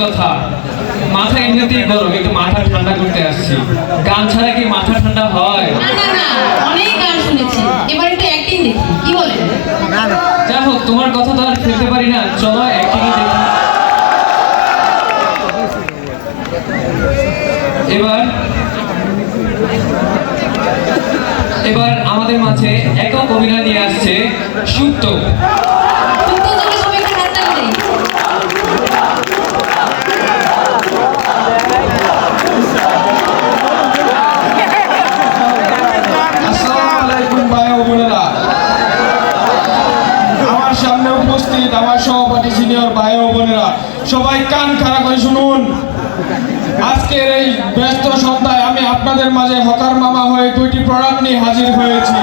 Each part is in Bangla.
কথা মাথা এমনিতেই গরম, একটু মাথা ঠান্ডা করতে আসছি। গান ছাড়া কি মাথা ঠান্ডা হয়? না না না, অনেক গান শুনেছি, এবার একটু অ্যাক্টিং দেখি, কি বলেন? না না, যাই হোক, তোমার কথা তো আর ফেলতে পারি না, চলো অ্যাক্টিং দেখি। এবার আমাদের মাঝে একক অভিনয় নিয়ে আসছে সুপ্ত। আমার সহপাঠী সিনিয়র ভাই ও বোনেরা, সবাই কান খাড়া করে শুনুন। আজকের এই ব্যস্ত সন্ধ্যায় আমি আপনাদের মাঝে হকার মামা হয়ে দুইটি প্রোডাক্ট নিয়ে হাজির হয়েছি।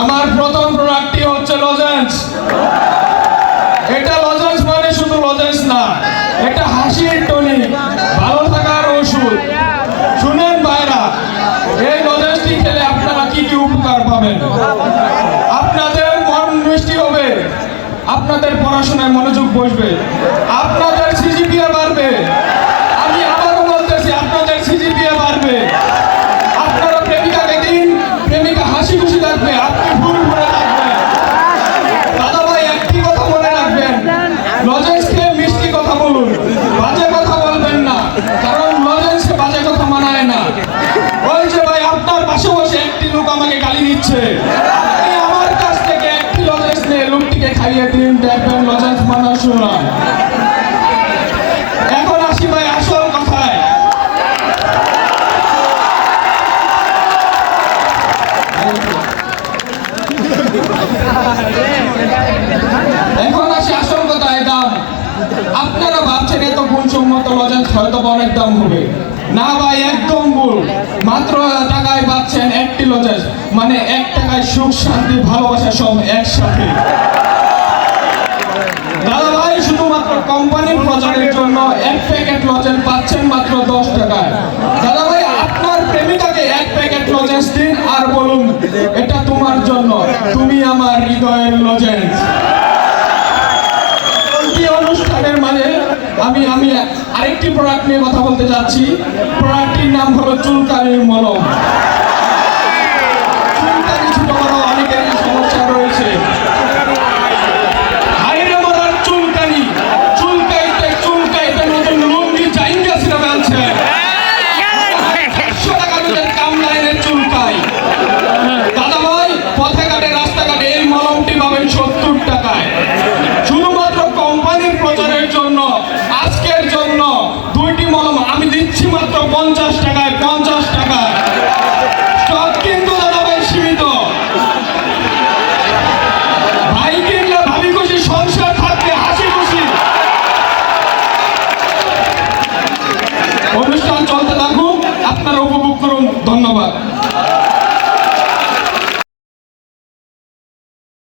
আমার প্রথম প্রোডাক্টটি হচ্ছে লজেন্স। এটা লজেন্স মানে শুধু লজেন্স না, এটা হাসির টনিক, ভালো থাকার ওষুধ। শুনেন ভাইরা, এই লজেন্সটি খেলে আপনারা কি কি উপকার পাবেন? আপনাদের মন মিষ্টি হবে, আপনাদের পড়াশোনায় মনোযোগ বসবে, আপনাদের সিজিপিএ বাড়বে। আমি আবারও বলতেছি, আপনাদের সিজিপিএ বাড়বে। আপনারা প্রেমিকাকে দিন, প্রেমিকা হাসি খুশি থাকবে, আপনি ফুল ভরে থাকবেন। দাদা ভাই, একটি কথা মনে রাখবেন, লজেন্স খেয়ে মিষ্টি কথা বলুন, বাজে কথা বলবেন না, কারণ লজেন্সে বাজে কথা মানায় না। ওই যে ভাই, আপনার পাশে বসে একটি লোক আমাকে গালি দিচ্ছে, লোকটিকে খাইয়ে দিন, দেখবেন লজেন্স মানা শোনা। এখন আসি ভাই আসল কথায়। এখন আসি আসল কথায়, দাম। আপনারা ভাবছেন এত গুণসম্মত লজেন্স হয়তো অনেক দাম হবে। না ভাই, একদম ভুল। মাত্র টাকায় পাচ্ছেন একটি লজেন্স, মানে 1 টাকায় সুখ শান্তি ভালোবাসা সব একসাথে। দাদা ভাই, শুধুমাত্র কোম্পানির প্রচারের জন্য 1 প্যাকেট লজেন্স পাচ্ছেন মাত্র 10 টাকায়। দাদা ভাই, আপনার প্রেমিকাকে 1 প্যাকেট লজেন্স দিন আর বলুন, এটা তোমার জন্য, তুমি আমার হৃদয়ের লজেন্স। অনুষ্ঠানের মাঝে আমি আরেকটি প্রোডাক্ট নিয়ে কথা বলতে যাচ্ছি। প্রোডাক্টটির নাম হলো চুলকানির মলম। চুলকানি ছোট বড় অনেকের সমস্যা রয়েছে। হাইরে মরার চুলকানি, চুলকাইতে চুলকাইতে নতুন লুঙ্গি জাইঙ্গা ছিল বলছে। 100 টাকা দিলেন কাম লাইনের চুলকাই। দাদা ভাই, পথে ঘাটে রাস্তাঘাটে এই মলমটি পাবেন 70 টাকায়। শুধুমাত্র কোম্পানির প্রচারের জন্য আজকের জন্য 2টি মলম আমি দিচ্ছি মাত্র 50 টাকায়। 50 টাকায়। ধন্যবাদ।